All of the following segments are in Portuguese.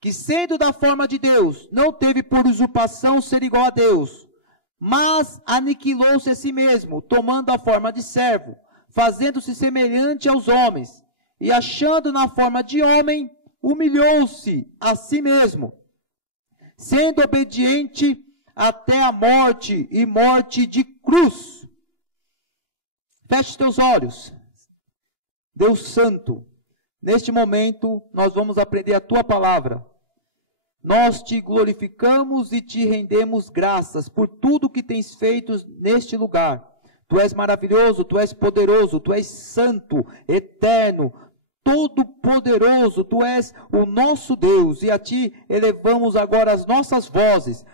que sendo da forma de Deus, não teve por usurpação ser igual a Deus, mas aniquilou-se a si mesmo, tomando a forma de servo, fazendo-se semelhante aos homens, e achando na forma de homem, humilhou-se a si mesmo, sendo obediente até a morte, e morte de cruz. Feche teus olhos. Deus Santo, neste momento nós vamos aprender a Tua palavra. Nós te glorificamos e te rendemos graças por tudo que tens feito neste lugar. Tu és maravilhoso, Tu és poderoso, Tu és santo, eterno, todo-poderoso. Tu és o nosso Deus e a Ti elevamos agora as nossas vozes.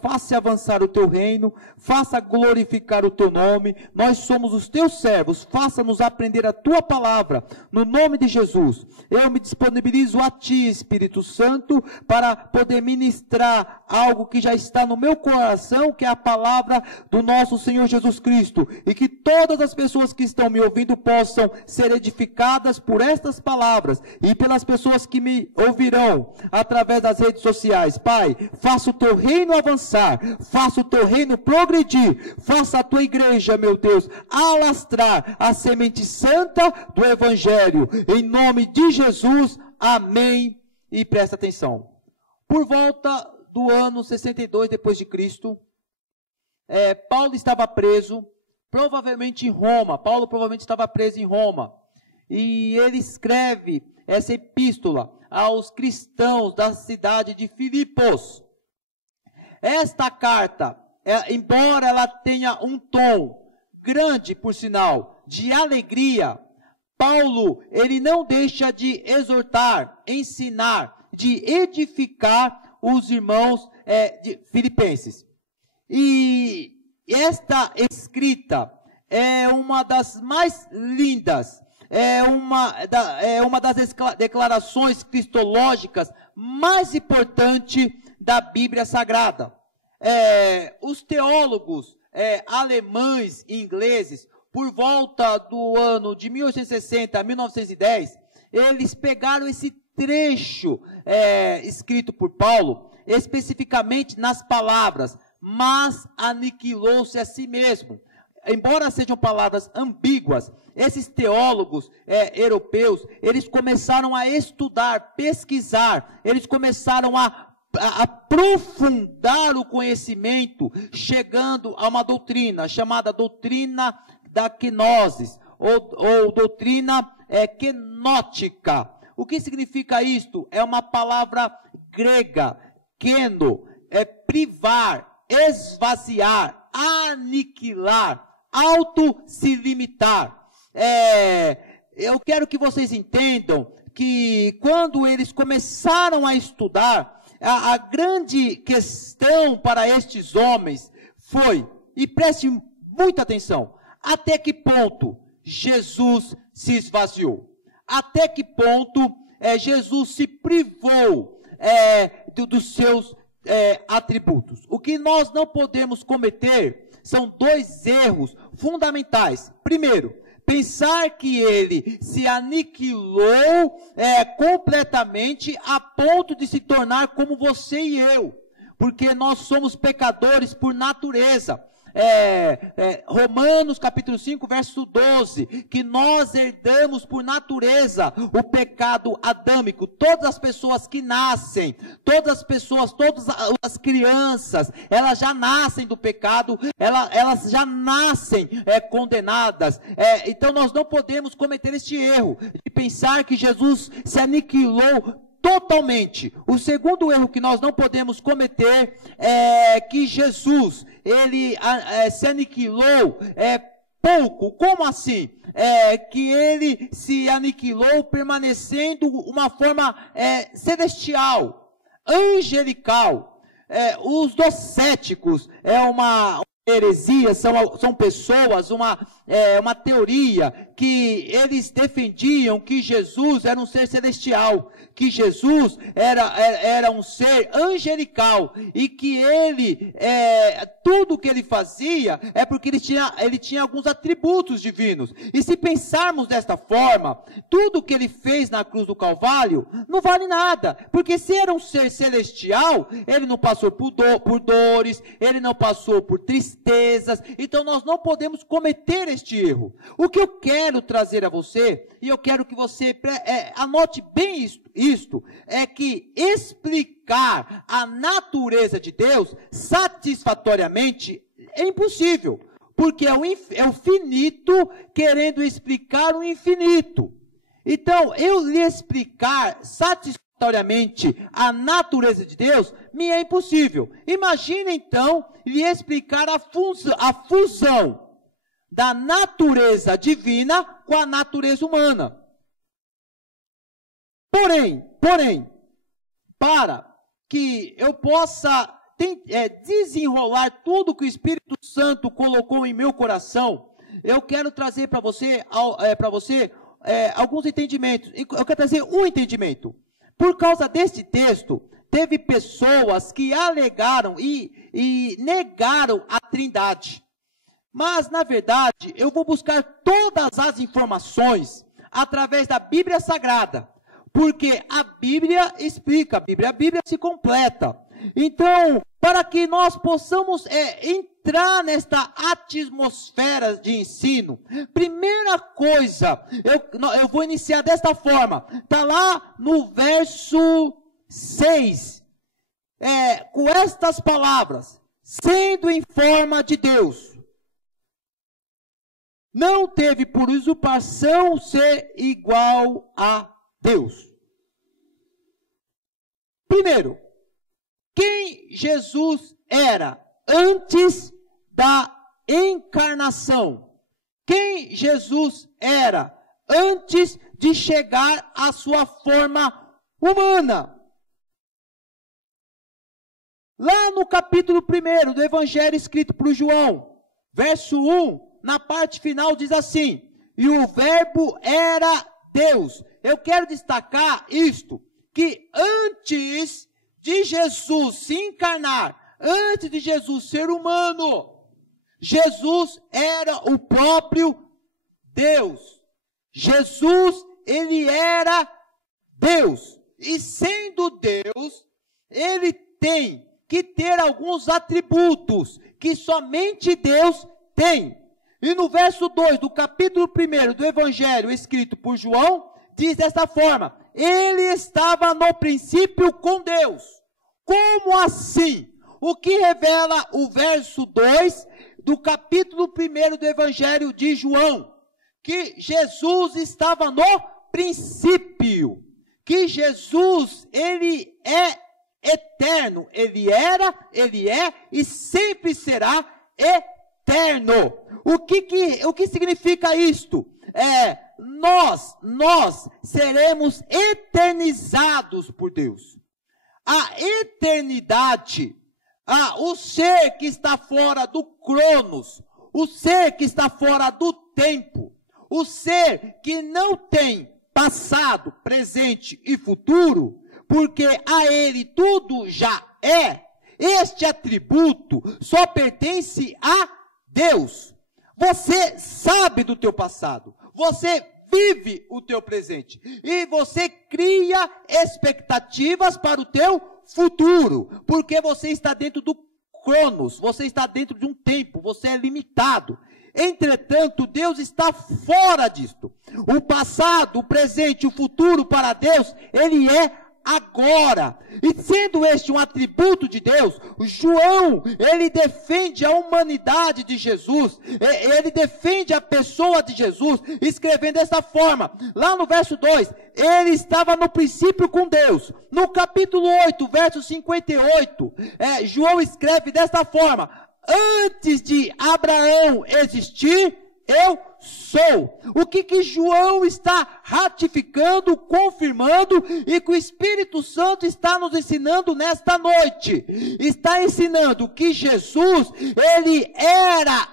Faça avançar o Teu reino, faça glorificar o Teu nome. Nós somos os Teus servos, faça-nos aprender a Tua palavra, no nome de Jesus. Eu me disponibilizo a Ti, Espírito Santo, para poder ministrar algo que já está no meu coração, que é a palavra do nosso Senhor Jesus Cristo, e que todas as pessoas que estão me ouvindo possam ser edificadas por estas palavras, e pelas pessoas que me ouvirão através das redes sociais. Pai, faça o Teu reino avançar, faça o Teu reino progredir, faça a Tua igreja, meu Deus, alastrar a semente santa do Evangelho, em nome de Jesus, amém. E presta atenção, por volta do ano 62 depois de Cristo, Paulo estava preso, provavelmente em Roma. Paulo provavelmente estava preso em Roma, e ele escreve essa epístola aos cristãos da cidade de Filipos. Esta carta, embora ela tenha um tom grande, por sinal, de alegria, Paulo, ele não deixa de exortar, ensinar, de edificar os irmãos filipenses. E esta escrita é uma das mais lindas, é uma das declarações cristológicas mais importantes da Bíblia Sagrada. Os teólogos alemães e ingleses, por volta do ano de 1860 a 1910, eles pegaram esse trecho escrito por Paulo, especificamente nas palavras, mas aniquilou-se a si mesmo. Embora sejam palavras ambíguas, esses teólogos europeus, eles começaram a estudar, pesquisar, eles começaram a aprofundar o conhecimento, chegando a uma doutrina chamada doutrina da kenosis, ou doutrina kenótica. O que significa isto? É uma palavra grega, keno, privar, esvaziar, aniquilar, se limitar. Eu quero que vocês entendam que quando eles começaram a estudar, a grande questão para estes homens foi, e preste muita atenção, até que ponto Jesus se esvaziou? Até que ponto Jesus se privou dos seus atributos? O que nós não podemos cometer são dois erros fundamentais. Primeiro, pensar que ele se aniquilou completamente a ponto de se tornar como você e eu, porque nós somos pecadores por natureza. Romanos capítulo 5, verso 12, que nós herdamos por natureza o pecado adâmico. Todas as pessoas que nascem, todas as crianças, elas já nascem do pecado, elas já nascem condenadas. Então nós não podemos cometer este erro, de pensar que Jesus se aniquilou totalmente. O segundo erro que nós não podemos cometer é que Jesus, ele se aniquilou pouco. Como assim? Que ele se aniquilou permanecendo uma forma celestial, angelical. Os docéticos uma heresia, são pessoas, uma teoria que eles defendiam que Jesus era um ser celestial, que Jesus era um ser angelical, e que ele, tudo que ele fazia é porque ele tinha alguns atributos divinos. E se pensarmos desta forma, tudo que ele fez na cruz do Calvário não vale nada, porque se era um ser celestial, ele não passou por dores, ele não passou por tristezas, então nós não podemos cometer este erro. O que eu quero trazer a você, e eu quero que você anote bem isto, é que explicar a natureza de Deus satisfatoriamente é impossível, porque é o finito querendo explicar o infinito. Então, eu lhe explicar satisfatoriamente a natureza de Deus me é impossível. Imagine então lhe explicar a fusão da natureza divina com a natureza humana. Porém, para que eu possa desenrolar tudo que o Espírito Santo colocou em meu coração, eu quero trazer para você, alguns entendimentos. Eu quero trazer um entendimento. Por causa deste texto, teve pessoas que alegaram e negaram a Trindade. Mas, na verdade, eu vou buscar todas as informações através da Bíblia Sagrada, porque a Bíblia explica, a Bíblia se completa. Então, para que nós possamos entrar nesta atmosfera de ensino, primeira coisa, eu vou iniciar desta forma, está lá no verso 6, com estas palavras: sendo em forma de Deus, não teve por usurpação ser igual a Deus. Primeiro, quem Jesus era antes da encarnação? Quem Jesus era antes de chegar à sua forma humana? Lá no capítulo 1 do Evangelho escrito por João, verso 1, na parte final diz assim: e o verbo era Deus. Eu quero destacar isto, que antes de Jesus se encarnar, antes de Jesus ser humano, Jesus era o próprio Deus. Jesus, ele era Deus. E sendo Deus, ele tem que ter alguns atributos que somente Deus tem. E no verso 2 do capítulo 1 do Evangelho escrito por João, diz desta forma: ele estava no princípio com Deus. Como assim? O que revela o verso 2 do capítulo 1 do Evangelho de João? Que Jesus estava no princípio. Que Jesus, ele é eterno. Ele era, ele é e sempre será eterno. O que significa isto? Nós seremos eternizados por Deus. A eternidade, o ser que está fora do cronos, o ser que está fora do tempo, o ser que não tem passado, presente e futuro, porque a ele tudo já é, este atributo só pertence a Deus. Você sabe do teu passado, você vive o teu presente e você cria expectativas para o teu futuro, porque você está dentro do cronos, você está dentro de um tempo, você é limitado. Entretanto, Deus está fora disto. O passado, o presente, o futuro para Deus, ele é agora. E sendo este um atributo de Deus, João, ele defende a humanidade de Jesus, ele defende a pessoa de Jesus, escrevendo dessa forma, lá no verso 2, ele estava no princípio com Deus. No capítulo 8, verso 58, João escreve desta forma: antes de Abraão existir, eu sou. O que João está ratificando, confirmando, e que o Espírito Santo está nos ensinando nesta noite? Está ensinando que Jesus, ele era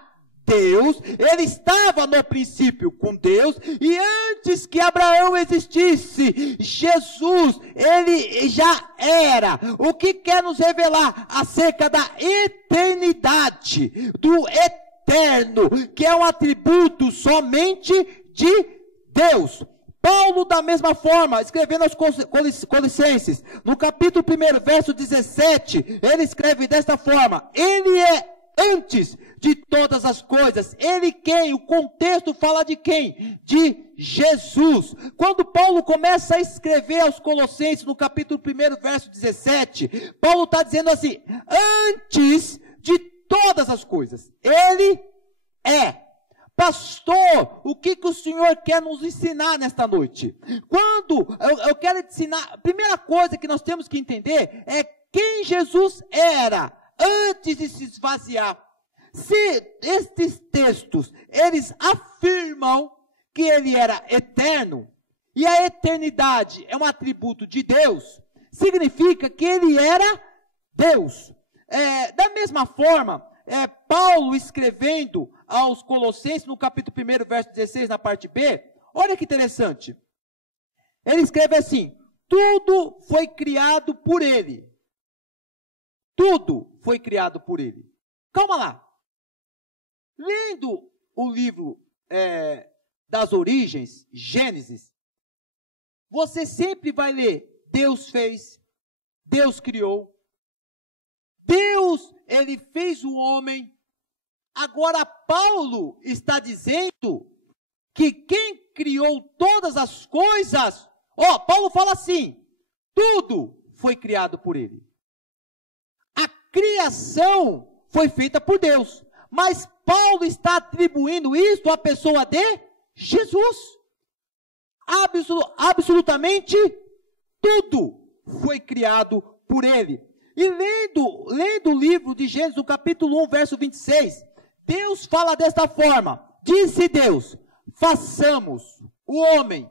Deus, ele estava no princípio com Deus, e antes que Abraão existisse, Jesus, ele já era. O que quer nos revelar acerca da eternidade, do eterno, que é um atributo somente de Deus. Paulo, da mesma forma, escrevendo aos Colossenses, no capítulo 1, verso 17, ele escreve desta forma: ele é antes de todas as coisas. Ele quem? O contexto fala de quem? De Jesus. Quando Paulo começa a escrever aos Colossenses, no capítulo 1, verso 17, Paulo está dizendo assim: antes de todas as coisas, ele é. Pastor, o que o Senhor quer nos ensinar nesta noite? Quando eu quero te ensinar, a primeira coisa que nós temos que entender é quem Jesus era antes de se esvaziar. Se estes textos, eles afirmam que ele era eterno, e a eternidade é um atributo de Deus, significa que ele era Deus. Da mesma forma, Paulo escrevendo aos Colossenses, no capítulo 1, verso 16, na parte B, olha que interessante. Ele escreve assim: tudo foi criado por ele. Tudo foi criado por ele. Calma lá. Lendo o livro das origens, Gênesis, você sempre vai ler: Deus fez, Deus criou, Deus, ele fez o homem. Agora Paulo está dizendo que quem criou todas as coisas, Paulo fala assim: tudo foi criado por ele. A criação foi feita por Deus, mas Paulo está atribuindo isso à pessoa de Jesus. Absolutamente tudo foi criado por ele. E lendo o livro de Gênesis, no capítulo 1, verso 26, Deus fala desta forma: disse Deus, façamos o homem,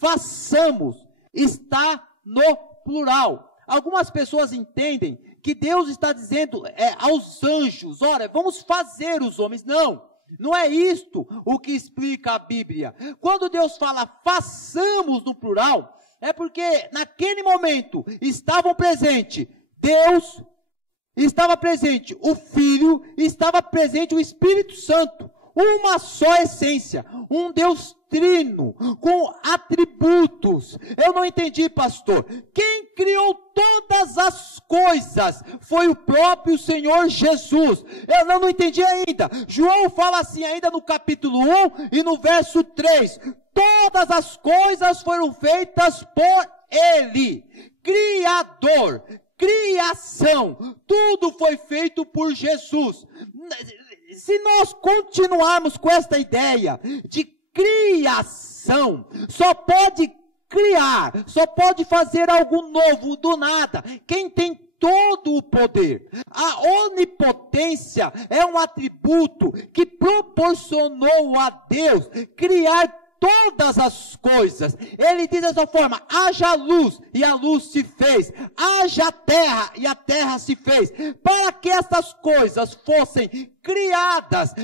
façamos, está no plural. Algumas pessoas entendem que Deus está dizendo aos anjos: olha, vamos fazer os homens. Não é isto o que explica a Bíblia. Quando Deus fala façamos no plural, é porque naquele momento estavam presentes Deus, estava presente o Filho, estava presente o Espírito Santo, uma só essência, um Deus trino, com atributos. Eu não entendi, pastor. Quem criou todas as coisas foi o próprio Senhor Jesus. Eu não entendi ainda. João fala assim ainda no capítulo 1 e no verso 3. Todas as coisas foram feitas por Ele. Criador, criação, tudo foi feito por Jesus. Se nós continuarmos com esta ideia de criação, só pode criar, só pode fazer algo novo do nada quem tem todo o poder. A onipotência é um atributo que proporcionou a Deus criar todas as coisas. Ele diz dessa forma: haja luz, e a luz se fez. Haja terra, e a terra se fez. Para que essas coisas fossem criadas,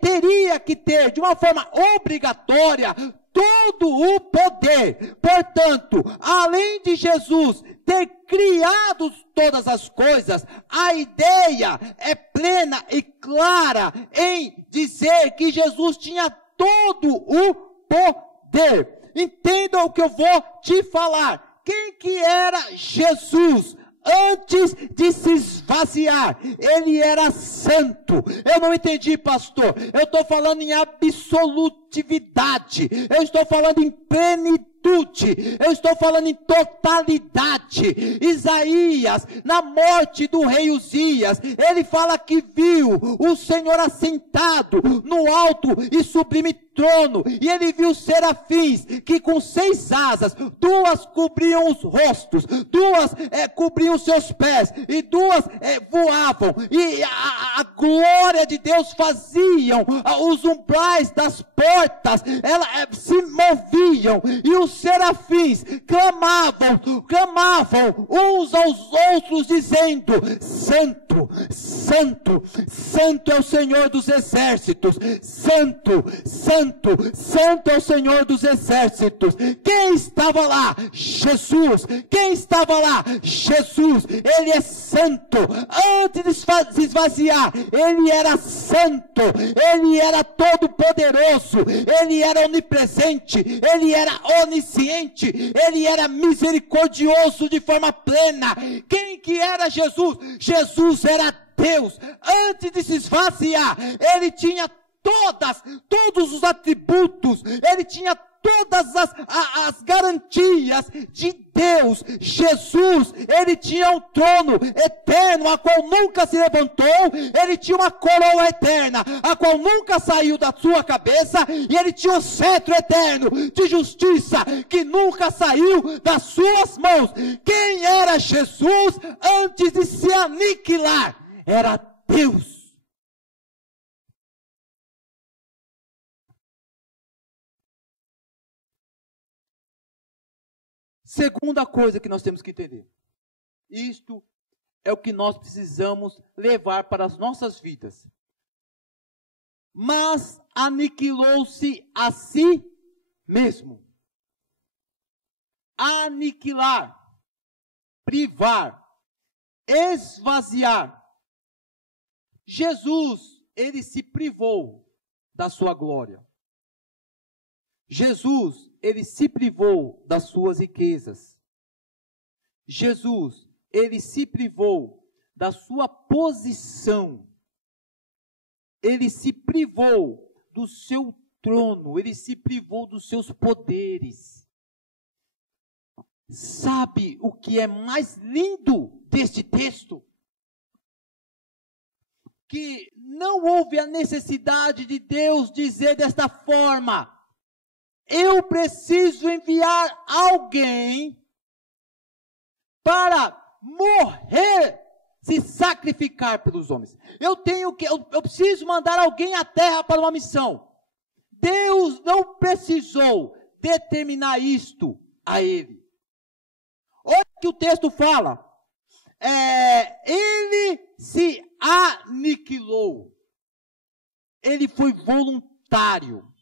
teria que ter, de uma forma obrigatória, todo o poder. Portanto, além de Jesus ter criado todas as coisas, a ideia é plena e clara em dizer que Jesus tinha todo o poder. Entenda o que eu vou te falar. Quem que era Jesus antes de se esvaziar? Ele era santo. Eu não entendi, pastor. Eu estou falando em absolutividade. Eu estou falando em plenitude. Eu estou falando em totalidade. Isaías, na morte do rei Uzias, ele fala que viu o Senhor assentado no alto e sublime trono, e ele viu serafins que com 6 asas, 2 cobriam os rostos, 2 cobriam seus pés, e 2 voavam, e a glória de Deus faziam os umbrais das portas, se moviam, e os serafins clamavam uns aos outros, dizendo: Santo, santo, santo, santo é o Senhor dos exércitos, santo, santo, santo é o Senhor dos exércitos. Quem estava lá? Jesus. Quem estava lá? Jesus. Ele é santo. Antes de se esvaziar, ele era santo, ele era todo poderoso, ele era onipresente, ele era onisciente, ele era misericordioso de forma plena. Quem que era Jesus? Jesus era Deus. Antes de se esvaziar, ele tinha todos os atributos, ele tinha todas as garantias de Deus. Jesus, ele tinha um trono eterno, a qual nunca se levantou, ele tinha uma coroa eterna, a qual nunca saiu da sua cabeça, e ele tinha um cetro eterno de justiça, que nunca saiu das suas mãos. Quem era Jesus antes de se aniquilar? Era Deus. Segunda coisa que nós temos que entender. Isto é o que nós precisamos levar para as nossas vidas. Mas aniquilou-se a si mesmo. Aniquilar, privar, esvaziar. Jesus, ele se privou da sua glória. Jesus, ele se privou das suas riquezas. Jesus, ele se privou da sua posição. Ele se privou do seu trono, ele se privou dos seus poderes. Sabe o que é mais lindo deste texto? Que não houve a necessidade de Deus dizer desta forma: eu preciso enviar alguém para morrer, se sacrificar pelos homens. Eu preciso mandar alguém à terra para uma missão. Deus não precisou determinar isto a ele. Olha o que o texto fala. Ele se aniquilou. Ele foi voluntário.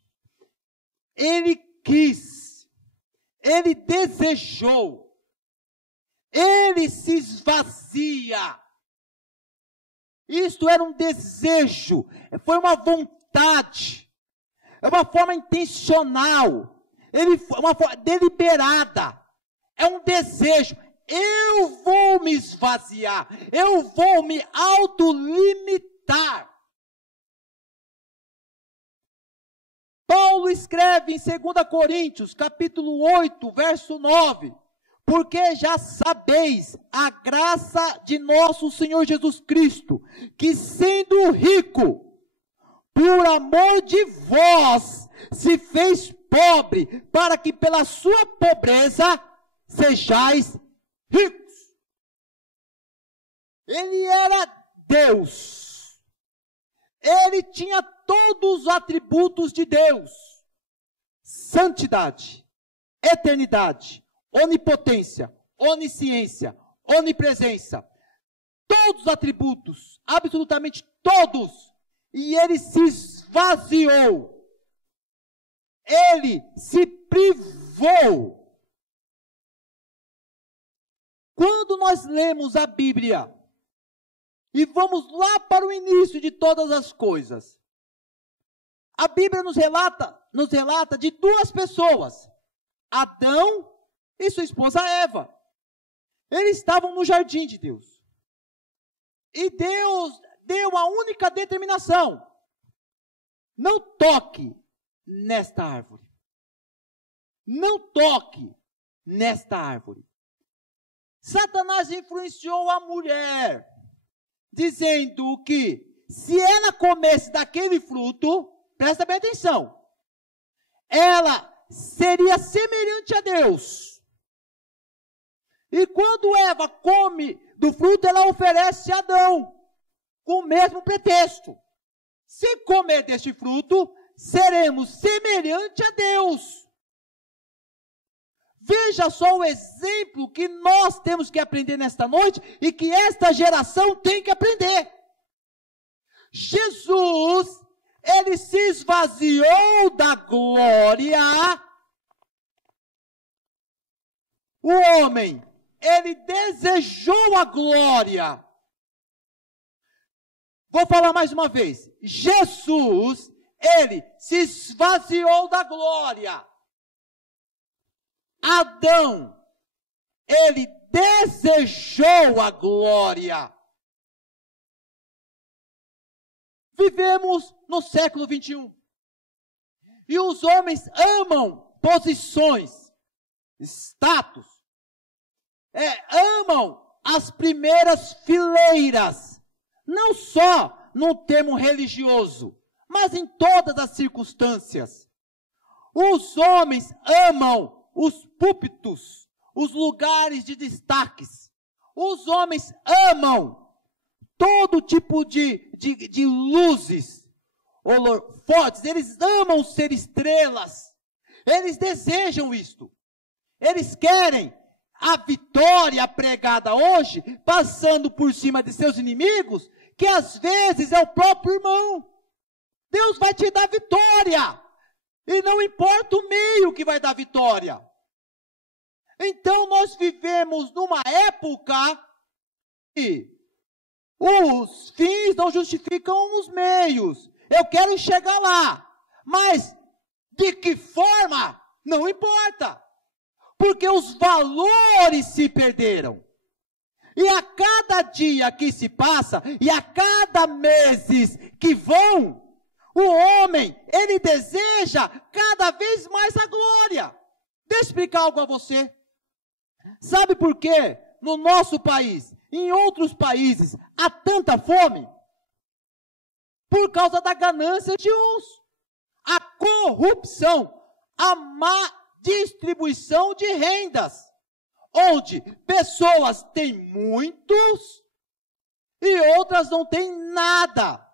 Ele quis, ele desejou, ele se esvazia. Isto era um desejo, foi uma vontade, é uma forma intencional, uma forma deliberada, é um desejo. Eu vou me esvaziar, eu vou me autolimitar. Paulo escreve em 2 Coríntios, capítulo 8, verso 9, porque já sabeis a graça de nosso Senhor Jesus Cristo, que sendo rico, por amor de vós, se fez pobre, para que pela sua pobreza sejais ricos. Ele era Deus. Ele tinha todos os atributos de Deus: santidade, eternidade, onipotência, onisciência, onipresença. Todos os atributos, absolutamente todos. E ele se esvaziou. Ele se privou. Quando nós lemos a Bíblia, e vamos lá para o início de todas as coisas, a Bíblia nos relata de duas pessoas, Adão e sua esposa Eva. Eles estavam no jardim de Deus. E Deus deu a única determinação: não toque nesta árvore. Não toque nesta árvore. Satanás influenciou a mulher, dizendo que se ela comesse daquele fruto, presta bem atenção, ela seria semelhante a Deus. E quando Eva come do fruto, ela oferece a Adão, com o mesmo pretexto: se comer deste fruto, seremos semelhante a Deus. Veja só o exemplo que nós temos que aprender nesta noite e que esta geração tem que aprender. Jesus, ele se esvaziou da glória. O homem, ele desejou a glória. Vou falar mais uma vez. Jesus, ele se esvaziou da glória. Adão, ele desejou a glória. Vivemos no século 21. E os homens amam posições, status. Amam as primeiras fileiras. Não só no termo religioso, mas em todas as circunstâncias. Os homens amam os púlpitos, os lugares de destaques. Os homens amam todo tipo de luzes, holofotes. Eles amam ser estrelas. Eles desejam isto. Eles querem a vitória pregada hoje, passando por cima de seus inimigos, que às vezes é o próprio irmão. Deus vai te dar vitória. E não importa o meio que vai dar vitória. Então nós vivemos numa época que os fins não justificam os meios. Eu quero chegar lá. Mas de que forma? Não importa. Porque os valores se perderam. E a cada dia que se passa, e a cada meses que vão, o homem, ele deseja cada vez mais a glória. Deixa eu explicar algo a você. Sabe por quê? No nosso país, em outros países, há tanta fome? Por causa da ganância de uns. A corrupção, a má distribuição de rendas. Onde pessoas têm muitos e outras não têm nada.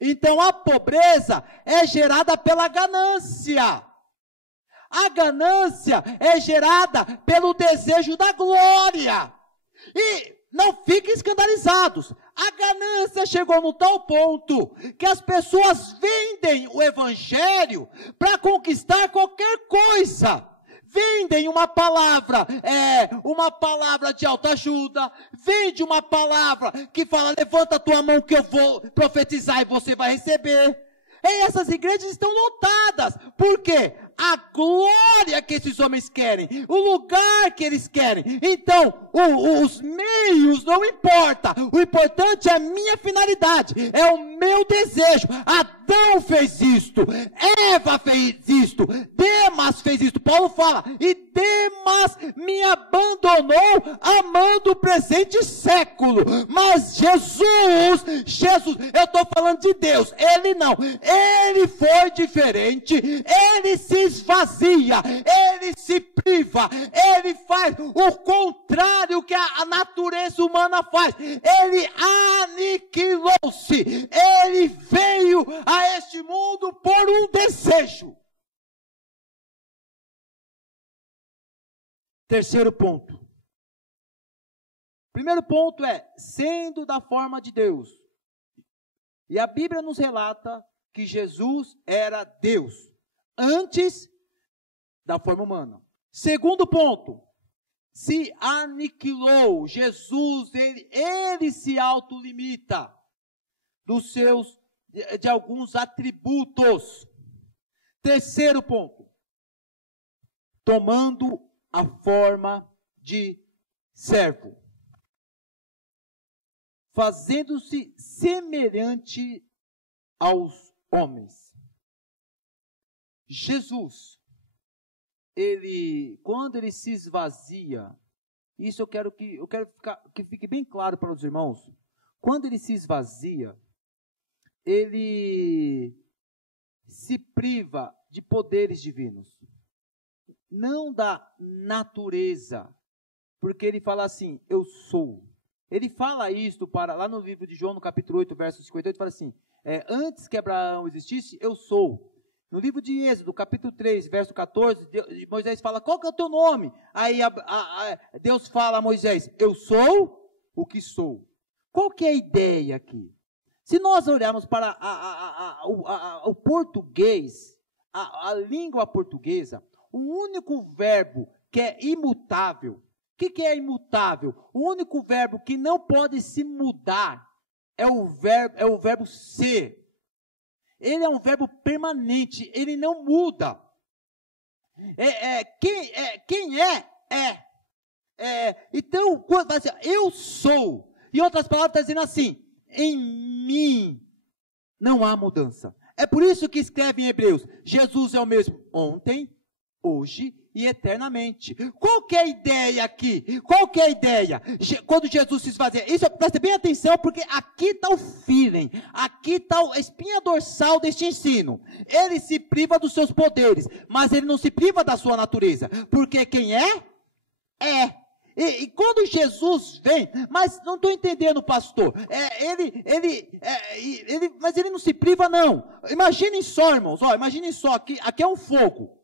Então a pobreza é gerada pela ganância. A ganância é gerada pelo desejo da glória. E não fiquem escandalizados. A ganância chegou no tal ponto que as pessoas vendem o evangelho para conquistar qualquer coisa. Vendem uma palavra de autoajuda, vende uma palavra que fala, levanta a tua mão que eu vou profetizar e você vai receber. E essas igrejas estão lotadas. Por quê? A glória que esses homens querem, o lugar que eles querem. Então, os meios não importa. O importante é a minha finalidade, é o meu desejo. Adão fez isto, Eva fez isto, Demas fez isto. Paulo fala, e Demas me abandonou amando o presente século. Mas Jesus, eu estou falando de Deus, ele não. Ele foi diferente, ele se esvazia, ele se priva, ele faz o contrário que a natureza humana faz. Ele aniquilou-se, ele veio a este mundo por um desejo. Terceiro ponto. Primeiro ponto é, sendo da forma de Deus. E a Bíblia nos relata que Jesus era Deus, antes da forma humana. Segundo ponto, se aniquilou. Jesus, ele se autolimita de alguns atributos. Terceiro ponto, tomando a forma de servo, fazendo-se semelhante aos homens. Jesus, quando ele se esvazia, isso eu quero que fique bem claro para os irmãos. Quando ele se esvazia, ele se priva de poderes divinos, não da natureza, porque ele fala assim, eu sou. Ele fala isto lá no livro de João, no capítulo 8, verso 58, fala assim, antes que Abraão existisse, eu sou. No livro de Êxodo, capítulo 3, verso 14, Moisés fala, qual que é o teu nome? Aí Deus fala a Moisés, eu sou o que sou. Qual que é a ideia aqui? Se nós olharmos para o português, a língua portuguesa, o único verbo que é imutável, o que é imutável? O único verbo que não pode se mudar é o verbo ser. Ele é um verbo permanente, ele não muda. Quem é. Então, quando vai dizer, eu sou, em outras palavras, está dizendo assim, em mim não há mudança. É por isso que escreve em Hebreus, Jesus é o mesmo ontem, hoje e eternamente. Qual que é a ideia aqui? Qual que é a ideia? Quando Jesus se esvazia, isso, preste bem atenção, porque aqui está o feeling, aqui está a espinha dorsal deste ensino. Ele se priva dos seus poderes, mas ele não se priva da sua natureza, porque quem é. E quando Jesus vem, mas não estou entendendo, pastor, mas ele não se priva não. Imaginem só, irmãos, imaginem só, aqui é um fogo,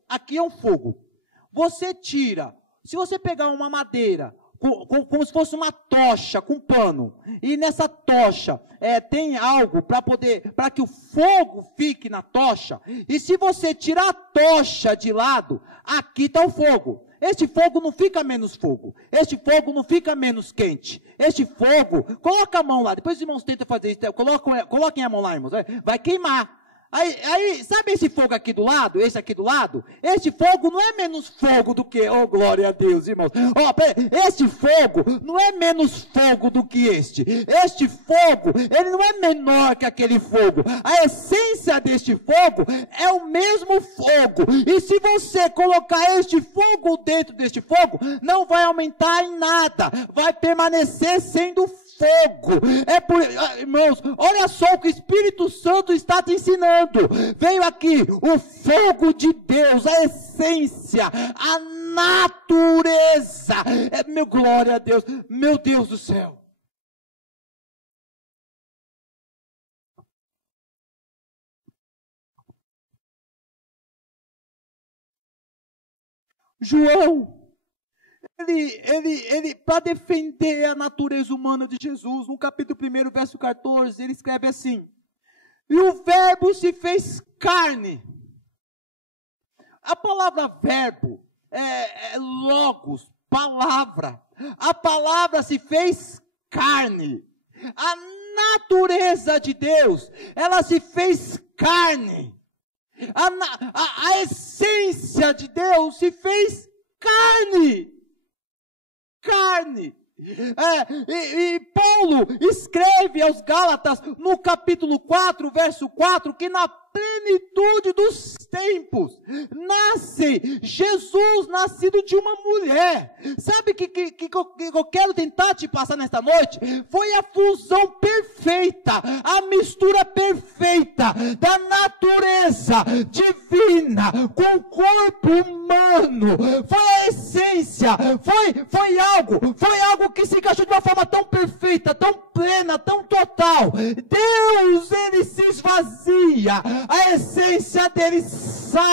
Você tira, se você pegar uma madeira, como se fosse uma tocha com pano, e nessa tocha tem algo para que o fogo fique na tocha, e se você tirar a tocha de lado, aqui está o fogo. Este fogo não fica menos fogo, este fogo não fica menos quente, este fogo, coloca a mão lá, depois os irmãos tentam fazer isso, coloquem a mão lá, irmãos, vai queimar. Aí, sabe esse fogo aqui do lado, esse aqui do lado? Este fogo não é menos fogo do que, oh glória a Deus, irmãos. Este fogo não é menos fogo do que este. Este fogo, ele não é menor que aquele fogo. A essência deste fogo é o mesmo fogo. E se você colocar este fogo dentro deste fogo, não vai aumentar em nada. Vai permanecer sendo fogo. Irmãos, olha só o que o Espírito Santo está te ensinando. Veio aqui o fogo de Deus, a essência, a natureza. Meu glória a Deus, meu Deus do céu. João, ele para defender a natureza humana de Jesus, no capítulo 1, verso 14, ele escreve assim: e o verbo se fez carne. A palavra verbo é logos, palavra. A palavra se fez carne. A natureza de Deus, ela se fez carne. A essência de Deus se fez carne. E Paulo escreve aos Gálatas no capítulo 4, verso 4, que na plenitude dos tempos nasce Jesus, nascido de uma mulher. Sabe o que eu quero tentar te passar nesta noite? Foi a fusão perfeita, a mistura perfeita da natureza divina com o corpo humano. Foi a essência, foi algo que se encaixou de uma forma tão perfeita, tão plena, tão total. Deus, ele se esvazia, a essência dele sai,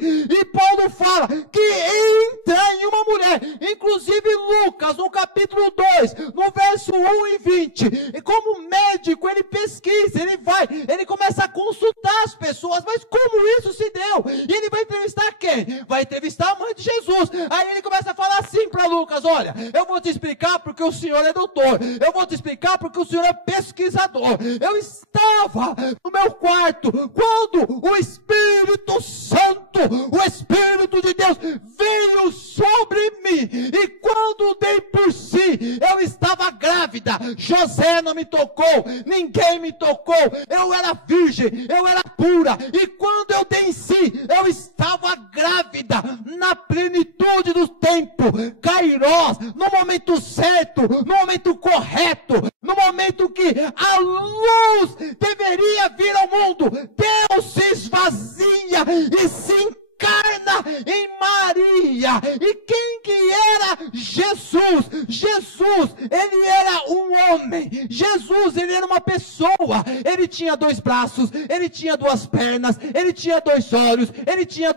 e Paulo fala que entra em uma mulher. Inclusive Lucas, no capítulo 2, no verso 1 e 20, e como médico, ele pesquisa, ele começa a consultar as pessoas, mas como isso se deu? E ele vai entrevistar quem? Vai entrevistar a mãe de Jesus. Aí ele começa a falar assim para Lucas: olha, eu vou te explicar porque o senhor é doutor, eu vou te explicar porque o senhor é pesquisador. Eu estava no meu quarto quando o Espírito Santo, o Espírito de Deus veio sobre mim, e quando dei por si, eu estava grávida. José não me tocou, ninguém me tocou, eu era virgem, eu era pura, e quando eu dei em si, eu estava grávida, na plenitude do tempo, Kairós, no momento certo, no momento correto, no momento que a luz deveria vir ao mundo. Deus se esvazia e se encarna em Maria. E quem que era Jesus? Jesus, ele era um homem. Jesus, ele era uma pessoa. Ele tinha 2 braços, ele tinha 2 pernas, ele tinha 2 olhos, ele tinha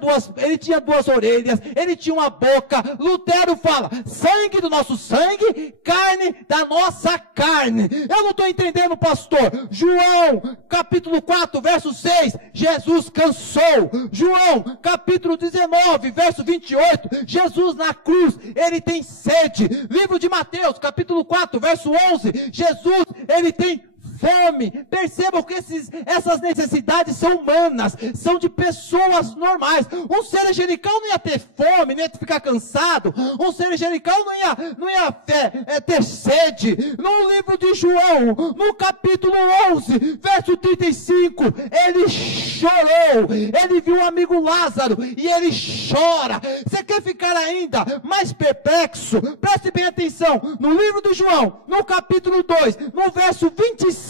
duas orelhas, ele tinha uma boca. Lutero fala, sangue do nosso sangue, carne da nossa carne. Eu não estou entendendo, pastor. João, capítulo 4, verso 6, Jesus cansou. João, capítulo 19, verso 28, Jesus na cruz, ele tem sede. Livro de Mateus, capítulo 4, verso 11, Jesus, ele tem fome. Percebam que essas necessidades são humanas, são de pessoas normais. Um ser angelical não ia ter fome, não ia ficar cansado. Um ser angelical não ia ter sede. No livro de João, no capítulo 11, verso 35, ele chorou. Ele viu o amigo Lázaro e ele chora. Você quer ficar ainda mais perplexo? Preste bem atenção. No livro de João, no capítulo 2, no verso 27,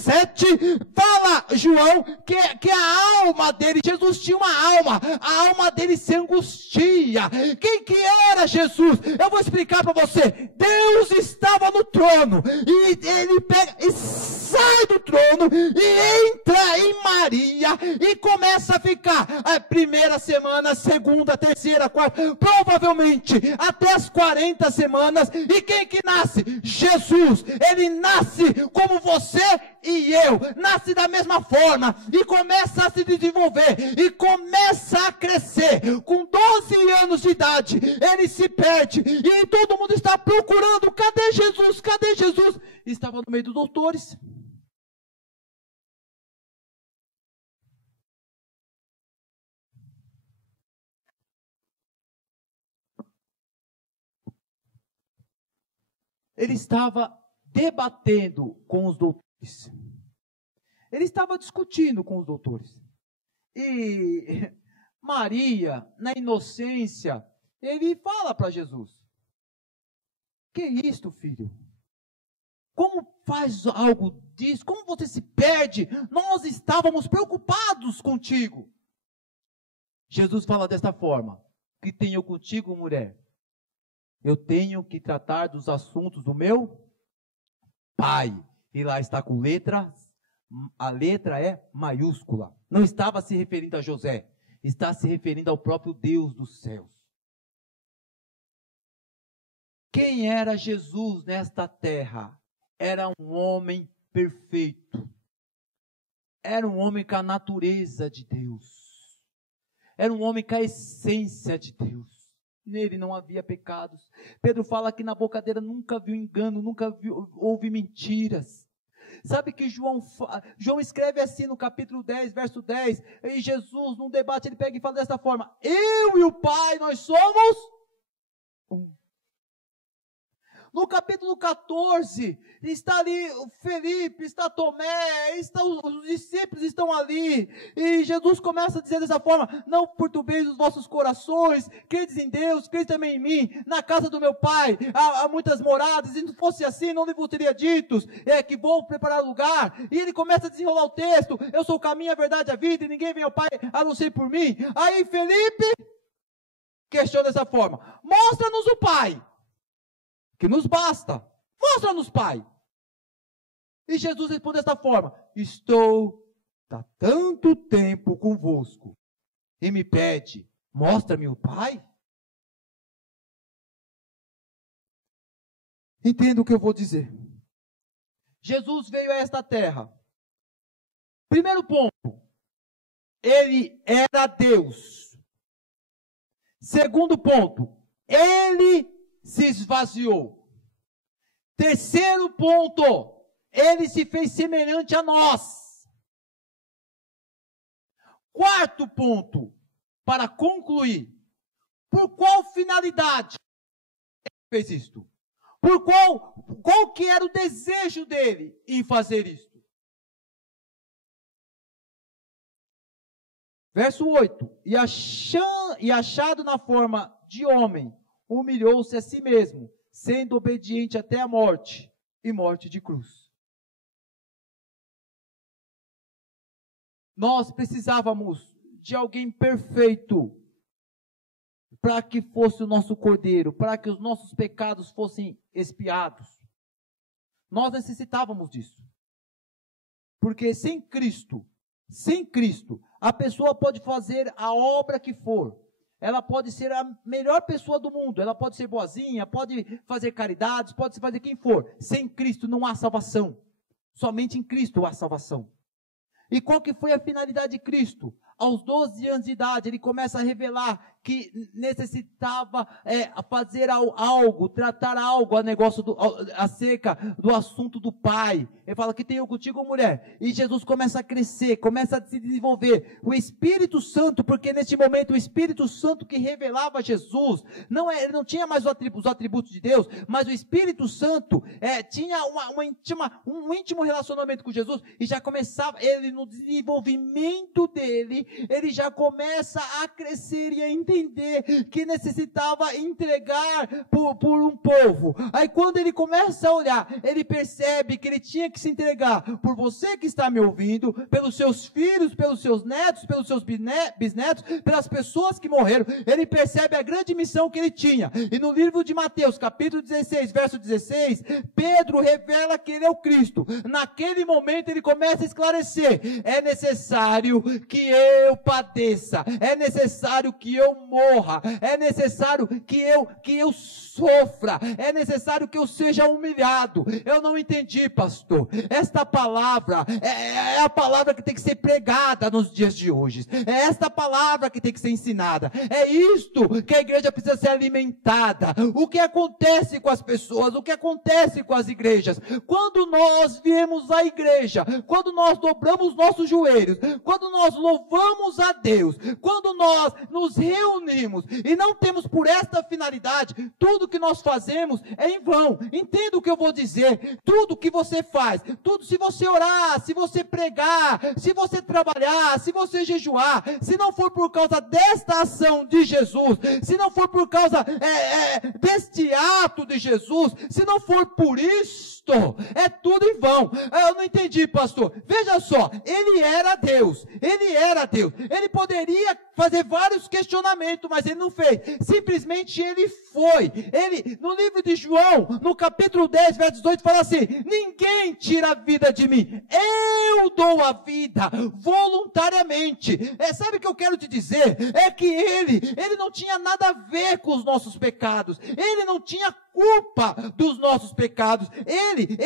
fala João que a alma dele, Jesus tinha uma alma, a alma dele se angustia. Quem que era Jesus? Eu vou explicar para você. Deus estava no trono e ele pega e sai do trono e entra em Maria e começa a ficar a primeira semana, segunda, terceira, quarta, provavelmente até as 40 semanas. E quem que nasce? Jesus. Ele nasce como você e eu, nasce da mesma forma e começa a se desenvolver e começa a crescer. Com 12 anos de idade, ele se perde e todo mundo está procurando, cadê Jesus? Cadê Jesus? Estava no meio dos doutores. Ele estava debatendo com os doutores. Ele estava discutindo com os doutores. E Maria, na inocência, ele fala para Jesus: que isto, filho? Como faz algo disso? Como você se perde? Nós estávamos preocupados contigo. Jesus fala desta forma: que tenho contigo, mulher? Eu tenho que tratar dos assuntos do meu Pai. E lá está com letras, a letra é maiúscula. Não estava se referindo a José, está se referindo ao próprio Deus dos céus. Quem era Jesus nesta terra? Era um homem perfeito. Era um homem com a natureza de Deus. Era um homem com a essência de Deus. Nele não havia pecados. Pedro fala que na boca dele nunca viu engano, houve mentiras. Sabe que João escreve assim no capítulo 10, verso 10, e Jesus, num debate, ele pega e fala dessa forma: eu e o Pai, nós somos um. No capítulo 14, está ali o Felipe, está Tomé, os discípulos estão ali, e Jesus começa a dizer dessa forma: não perturbeis os vossos corações, credes em Deus, credes também em mim, na casa do meu Pai há muitas moradas, e se não fosse assim, não lhe teria dito, que vou preparar lugar. E ele começa a desenrolar o texto: eu sou o caminho, a verdade e a vida, e ninguém vem ao Pai a não ser por mim. Aí Felipe questiona dessa forma: mostra-nos o Pai, que nos basta. Mostra-nos, Pai. E Jesus responde desta forma: estou há tanto tempo convosco e me pede, mostra-me o Pai? Entenda o que eu vou dizer. Jesus veio a esta terra. Primeiro ponto, ele era Deus. Segundo ponto, ele se esvaziou. Terceiro ponto, ele se fez semelhante a nós. Quarto ponto, para concluir, por qual finalidade ele fez isto? Por qual que era o desejo dele em fazer isto? Verso 8, e achado na forma de homem, humilhou-se a si mesmo, sendo obediente até a morte, e morte de cruz. Nós precisávamos de alguém perfeito para que fosse o nosso cordeiro, para que os nossos pecados fossem expiados. Nós necessitávamos disso. Porque sem Cristo, a pessoa pode fazer a obra que for. Ela pode ser a melhor pessoa do mundo, ela pode ser boazinha, pode fazer caridades, pode fazer quem for. Sem Cristo não há salvação. Somente em Cristo há salvação. E qual que foi a finalidade de Cristo? Aos 12 anos de idade, ele começa a revelar que necessitava fazer algo, tratar algo acerca do assunto do Pai. Ele fala que tenho contigo, mulher. E Jesus começa a crescer, começa a se desenvolver. O Espírito Santo, porque neste momento o Espírito Santo que revelava Jesus, ele não tinha mais os atributos de Deus, mas o Espírito Santo tinha um íntimo relacionamento com Jesus, e já começava, ele no desenvolvimento dele, ele já começa a crescer e a entender que necessitava entregar por um povo. Aí quando ele começa a olhar, ele percebe que ele tinha que se entregar por você que está me ouvindo, pelos seus filhos, pelos seus netos, pelos seus bisnetos, pelas pessoas que morreram. Ele percebe a grande missão que ele tinha. E no livro de Mateus, capítulo 16, verso 16, Pedro revela que ele é o Cristo. Naquele momento ele começa a esclarecer: é necessário que eu padeça, é necessário que eu morra, é necessário que eu sofra, é necessário que eu seja humilhado. Eu não entendi, pastor. Esta palavra é a palavra que tem que ser pregada nos dias de hoje. É esta palavra que tem que ser ensinada. É isto que a igreja precisa ser alimentada. O que acontece com as pessoas, o que acontece com as igrejas? Quando nós viemos à igreja, quando nós dobramos nossos joelhos, quando nós louvamos a Deus, quando nós nos reunimos e não temos por esta finalidade, tudo que nós fazemos é em vão. Entenda o que eu vou dizer. Tudo que você faz, tudo, se você orar, se você pregar, se você trabalhar, se você jejuar, se não for por causa desta ação de Jesus, se não for por causa deste ato de Jesus, se não for por isto, é tudo em vão. Eu não entendi, pastor. Veja só, ele era Deus, ele poderia fazer vários questionamentos, mas ele não fez, simplesmente ele foi. Ele, no livro de João, no capítulo 10, verso 18, fala assim: ninguém tira a vida de mim, eu dou a vida voluntariamente. Sabe o que eu quero te dizer? É que ele não tinha nada a ver com os nossos pecados, ele não tinha culpa dos nossos pecados, ele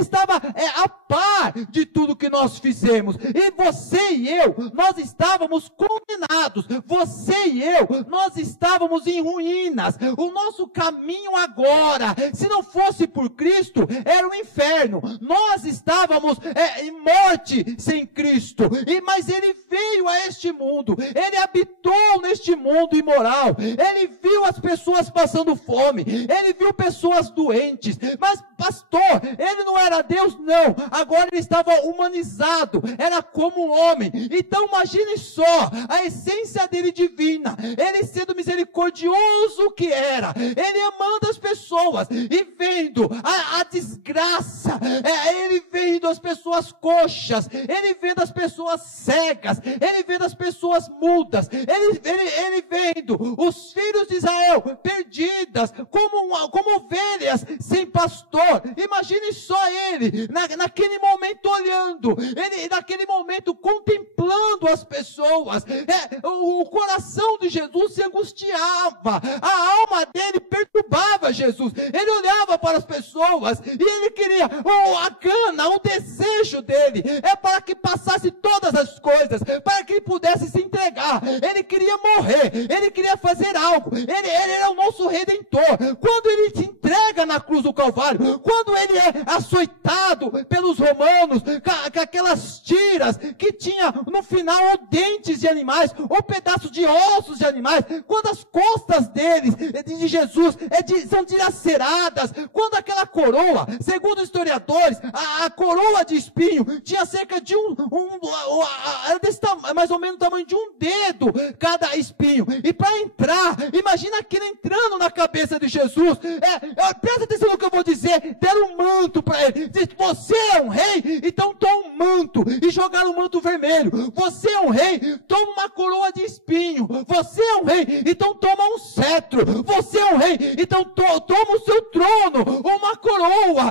estava a par de tudo que nós fizemos, e você e eu, nós estávamos condenados, você e eu, nós estávamos em ruínas. O nosso caminho agora, se não fosse por Cristo, era o inferno. Nós estávamos em morte sem Cristo, mas ele veio a este mundo, ele habitou neste mundo imoral, ele viu as pessoas passando fome, ele viu pessoas doentes, mas pastor, ele não era Deus, não. Agora ele estava humanizado, era como um homem. Então imagine só a essência dele divina, ele sendo misericordioso que era, ele amando as pessoas e vendo a desgraça, ele vendo as pessoas coxas, ele vendo as pessoas cegas, ele vendo as pessoas mudas, ele vendo os filhos de Israel perdidas, como ovelhas sem pastor. Imagine só ele, naquele momento olhando, ele naquele momento contemplando as pessoas. O coração de Jesus se angustiava, a alma dele perturbava Jesus. Ele olhava para as pessoas e ele queria, a gana, o desejo dele é para que passasse todas as coisas, para que ele pudesse se entregar. Ele queria morrer, ele queria fazer algo, ele era o nosso Redentor. Quando ele se entrega na cruz do Calvário, quando ele é açoitado pelos romanos, com aquelas tiras que tinha no final ou dentes de animais, ou pedaços de ossos de animais, quando as costas deles, de Jesus, são dilaceradas, quando aquela coroa, segundo os historiadores, a coroa de espinho tinha cerca de mais ou menos o tamanho de um dedo cada espinho, e para entrar, imagina aquilo entrando na cabeça de Jesus, Presta atenção no que eu vou dizer. Deram um manto para ele. Diz, você é um rei, então toma um manto. E jogaram um manto vermelho. Você é um rei, toma uma coroa de espinho. Você é um rei, então toma um cetro. Você é um rei, então toma o seu trono, uma coroa.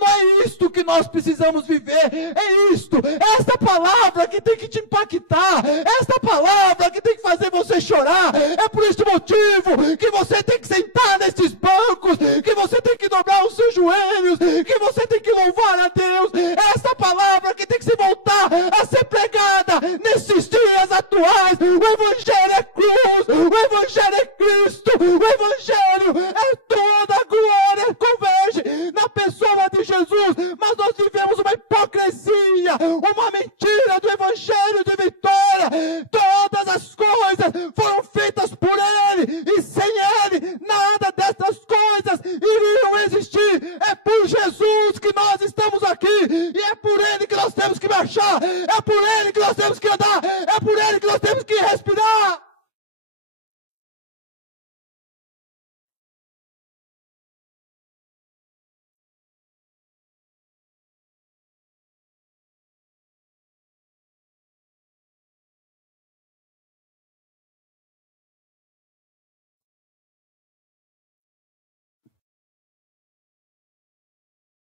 Não é isto que nós precisamos viver. É isto. É essa palavra que tem que te impactar. É essa palavra que tem que fazer você chorar. É por este motivo que você tem que sentar nesses bancos, que você tem que dobrar os seus joelhos, que você tem que louvar a Deus. É essa palavra que tem que se voltar a ser pregada nesses dias atuais. O Evangelho é cruz, o Evangelho é Cristo, o Evangelho é toda a glória, converge na pessoa de Jesus. Mas nós vivemos uma hipocrisia, uma mentira do Evangelho de vitória. Todas as coisas foram feitas por Ele, e sem Ele nada dessas coisas iriam existir. É por Jesus que nós estamos aqui, e é por Ele que nós temos que marchar, é por Ele que nós temos que andar, é por Ele que nós temos que respirar.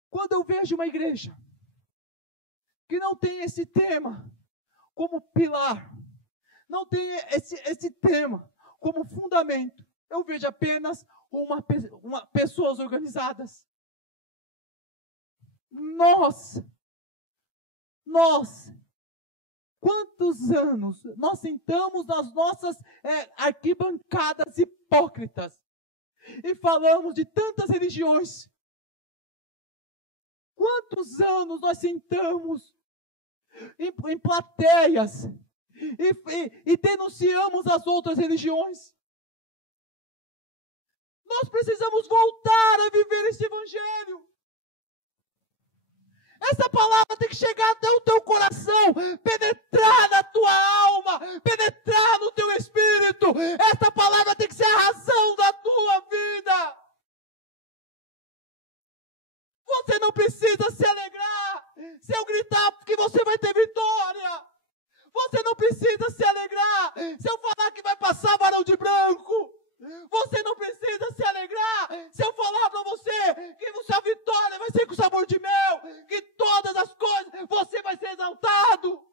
Quando eu vejo uma igreja que não tem esse tema como pilar, não tem esse tema como fundamento, eu vejo apenas pessoas organizadas. Nós, quantos anos nós sentamos nas nossas arquibancadas hipócritas e falamos de tantas religiões? Quantos anos nós sentamos em plateias e denunciamos as outras religiões? Nós precisamos voltar a viver esse Evangelho. Essa palavra tem que chegar até o teu coração, penetrar na tua alma, penetrar no teu espírito. Essa palavra tem que ser a razão da tua vida. Você não precisa se alegrar se eu gritar que você vai ter vitória. Você não precisa se alegrar se eu falar que vai passar varão de branco. Você não precisa se alegrar se eu falar para você que a sua vitória vai ser com sabor de mel, que todas as coisas você vai ser exaltado.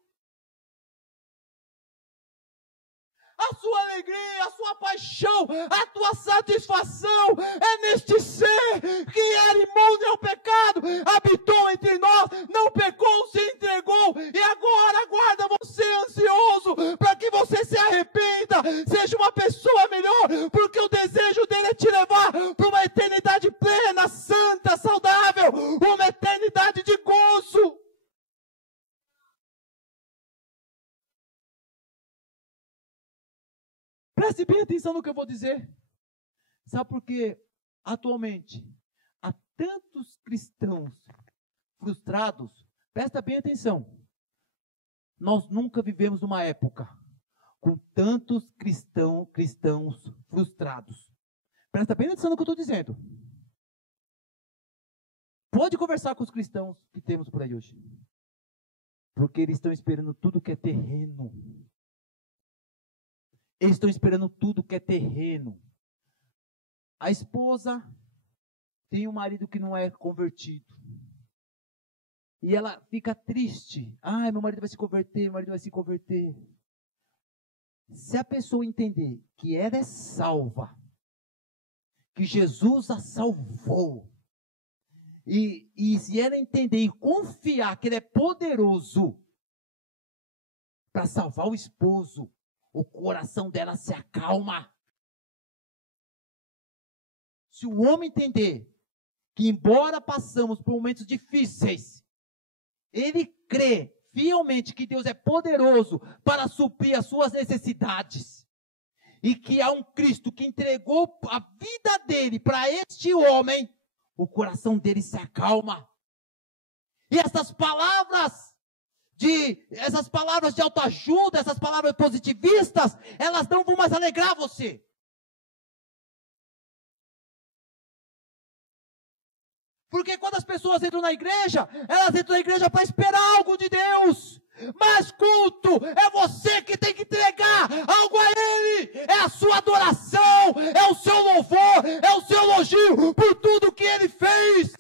A sua alegria, a sua paixão, a tua satisfação é neste ser que era imune ao pecado, habitou entre nós, não pecou, se entregou e agora aguarda você ansioso para que você se arrependa, seja uma pessoa melhor, porque o desejo dele é te levar para uma eternidade plena, santa, saudável, uma eternidade de gozo. Preste bem atenção no que eu vou dizer. Sabe por que atualmente há tantos cristãos frustrados? Presta bem atenção. Nós nunca vivemos numa época com tantos cristãos frustrados. Presta bem atenção no que eu estou dizendo. Pode conversar com os cristãos que temos por aí hoje. Porque eles estão esperando tudo que é terreno. Eles estão esperando tudo que é terreno. A esposa tem um marido que não é convertido. E ela fica triste. Ai, meu marido vai se converter, meu marido vai se converter. Se a pessoa entender que ela é salva, que Jesus a salvou, e se ela entender e confiar que ele é poderoso para salvar o esposo, o coração dela se acalma. Se o homem entender que embora passamos por momentos difíceis, ele crê fielmente que Deus é poderoso para suprir as suas necessidades, e que há um Cristo que entregou a vida dele para este homem, o coração dele se acalma. E essas palavras de autoajuda, essas palavras positivistas, elas não vão mais alegrar você. Porque quando as pessoas entram na igreja, elas entram na igreja para esperar algo de Deus. Mas culto é você que tem que entregar algo a Ele. É a sua adoração, é o seu louvor, é o seu elogio por tudo que Ele fez.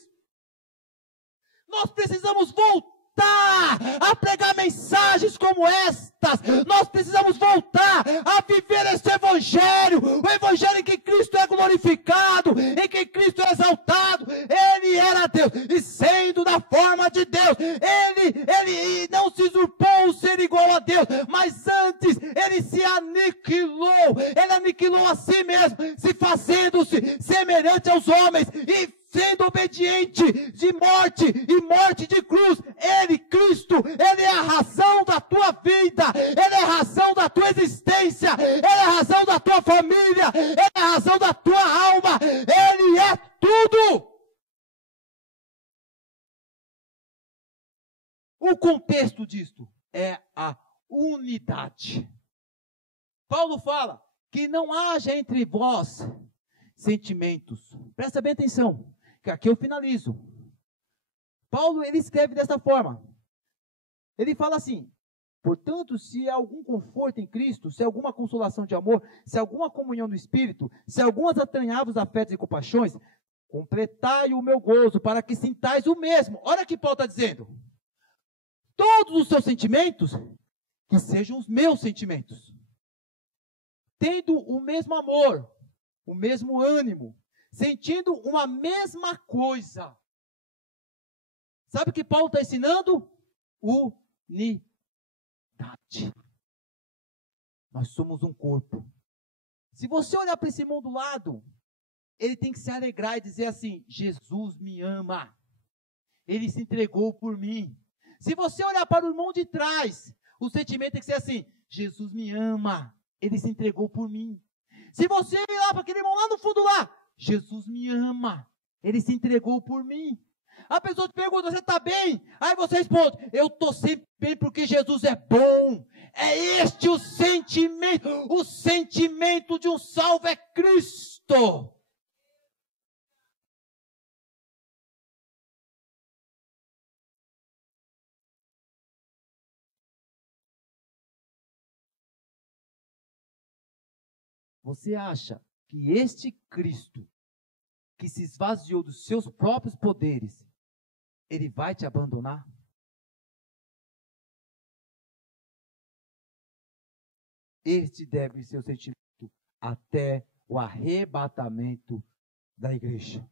Nós precisamos voltar a pregar mensagens como estas. Nós precisamos voltar a viver esse evangelho, o evangelho em que Cristo é glorificado, em que Cristo é exaltado. Ele era Deus, e sendo da forma de Deus, ele não se usurpou o ser igual a Deus, mas antes ele se aniquilou, ele aniquilou a si mesmo, se fazendo-se semelhante aos homens, e sendo obediente de morte e morte de cruz. Ele, Cristo, Ele é a razão da tua vida, Ele é a razão da tua existência, Ele é a razão da tua família, Ele é a razão da tua alma, Ele é tudo. O contexto disto é a unidade. Paulo fala que não haja entre vós sentimentos. Presta bem atenção, que aqui eu finalizo. Paulo, ele escreve dessa forma. Ele fala assim: portanto, se há algum conforto em Cristo, se há alguma consolação de amor, se há alguma comunhão do Espírito, se há algumas atranháveis afetos e compaixões, completai o meu gozo, para que sintais o mesmo. Olha o que Paulo está dizendo. Todos os seus sentimentos, que sejam os meus sentimentos. Tendo o mesmo amor, o mesmo ânimo, sentindo uma mesma coisa. Sabe o que Paulo está ensinando? Unidade. Nós somos um corpo. Se você olhar para esse irmão do lado, ele tem que se alegrar e dizer assim: Jesus me ama. Ele se entregou por mim. Se você olhar para o irmão de trás, o sentimento tem que ser assim: Jesus me ama. Ele se entregou por mim. Se você olhar para aquele irmão lá no fundo lá, Jesus me ama, Ele se entregou por mim. A pessoa te pergunta: você está bem? Aí você responde: eu estou sempre bem porque Jesus é bom. É este o sentimento de um salvo é Cristo. Você acha que este Cristo, que se esvaziou dos seus próprios poderes, Ele vai te abandonar? Este deve ser o sentimento até o arrebatamento da igreja.